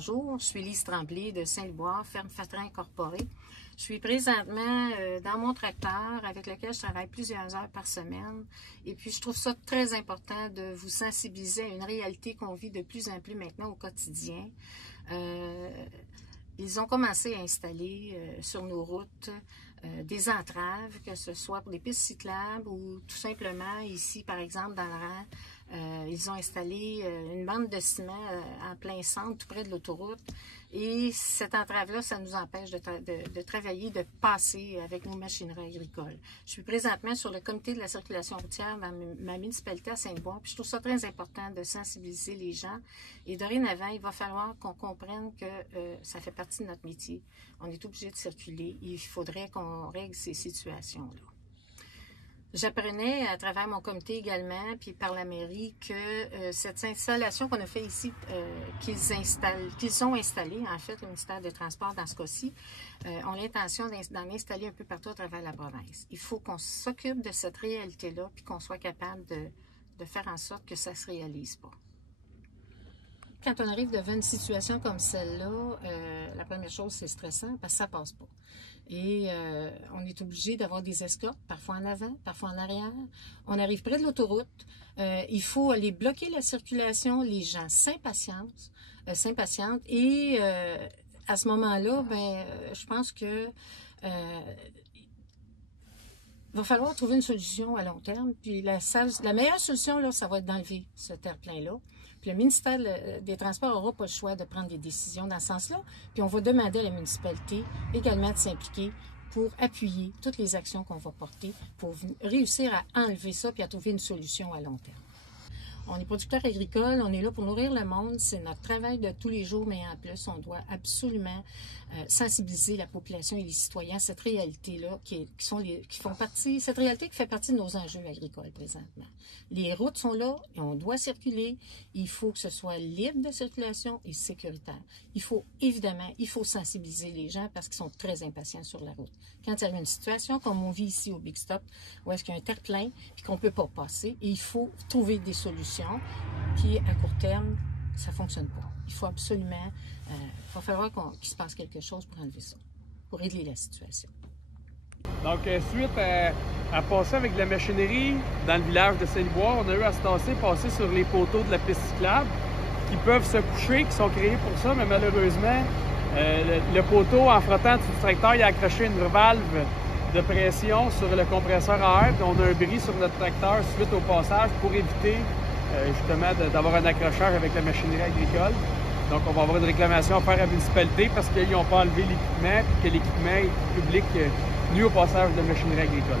bonjour. Je suis Lise Tremblay de Saint-Liboire, ferme Fatrin Incorporée. Je suis présentement dans mon tracteur avec lequel je travaille plusieurs heures par semaine. Et puis, je trouve ça très important de vous sensibiliser à une réalité qu'on vit de plus en plus maintenant au quotidien. Ils ont commencé à installer sur nos routes des entraves, que ce soit pour des pistes cyclables ou tout simplement ici, par exemple, dans le rang, ils ont installé une bande de ciment en plein centre, tout près de l'autoroute. Et cette entrave-là, ça nous empêche de travailler, de passer avec nos machineries agricoles. Je suis présentement sur le comité de la circulation routière dans ma municipalité à Saint-Liboire. Puis je trouve ça très important de sensibiliser les gens. Et dorénavant, il va falloir qu'on comprenne que ça fait partie de notre métier. On est obligé de circuler. Il faudrait qu'on règle ces situations-là. J'apprenais à travers mon comité également, puis par la mairie, que cette installation qu'on a fait ici, qu'ils ont installée, en fait, le ministère des Transports dans ce cas-ci, ont l'intention d'en installer un peu partout à travers la province. Il faut qu'on s'occupe de cette réalité-là, puis qu'on soit capable de faire en sorte que ça ne se réalise pas. Quand on arrive devant une situation comme celle-là, la première chose, c'est stressant parce que ça ne passe pas. Et on est obligé d'avoir des escortes, parfois en avant, parfois en arrière. On arrive près de l'autoroute. Il faut aller bloquer la circulation. Les gens s'impatientent. Et à ce moment-là, je pense que il va falloir trouver une solution à long terme. Puis la meilleure solution, là, ça va être d'enlever ce terre-plein-là. Puis le ministère des Transports n'aura pas le choix de prendre des décisions dans ce sens-là. Puis on va demander à la municipalité également de s'impliquer pour appuyer toutes les actions qu'on va porter pour réussir à enlever ça puis à trouver une solution à long terme. On est producteurs agricoles, on est là pour nourrir le monde, c'est notre travail de tous les jours, mais en plus, on doit absolument sensibiliser la population et les citoyens à cette réalité-là cette réalité qui fait partie de nos enjeux agricoles présentement. Les routes sont là et on doit circuler. Il faut que ce soit libre de circulation et sécuritaire. Il faut sensibiliser les gens parce qu'ils sont très impatients sur la route. Quand il y a une situation comme on vit ici au Big Stop, où est-ce qu'il y a un terre-plein et qu'on ne peut pas passer, et il faut trouver des solutions. Puis à court terme, ça ne fonctionne pas. Il faut absolument, il va falloir qu'il se passe quelque chose pour enlever ça, pour régler la situation. Donc, suite à passer avec de la machinerie dans le village de Saint-Liboire, on a eu à se passer sur les poteaux de la piste cyclable qui peuvent se coucher, qui sont créés pour ça, mais malheureusement, le poteau, en frottant du tracteur, il a accroché une valve de pression sur le compresseur à air, puis on a un bris sur notre tracteur suite au passage pour éviter justement d'avoir un accrochage avec la machinerie agricole. Donc on va avoir une réclamation à faire à la municipalité parce qu'ils n'ont pas enlevé l'équipement et que l'équipement public nuit au passage de la machinerie agricole.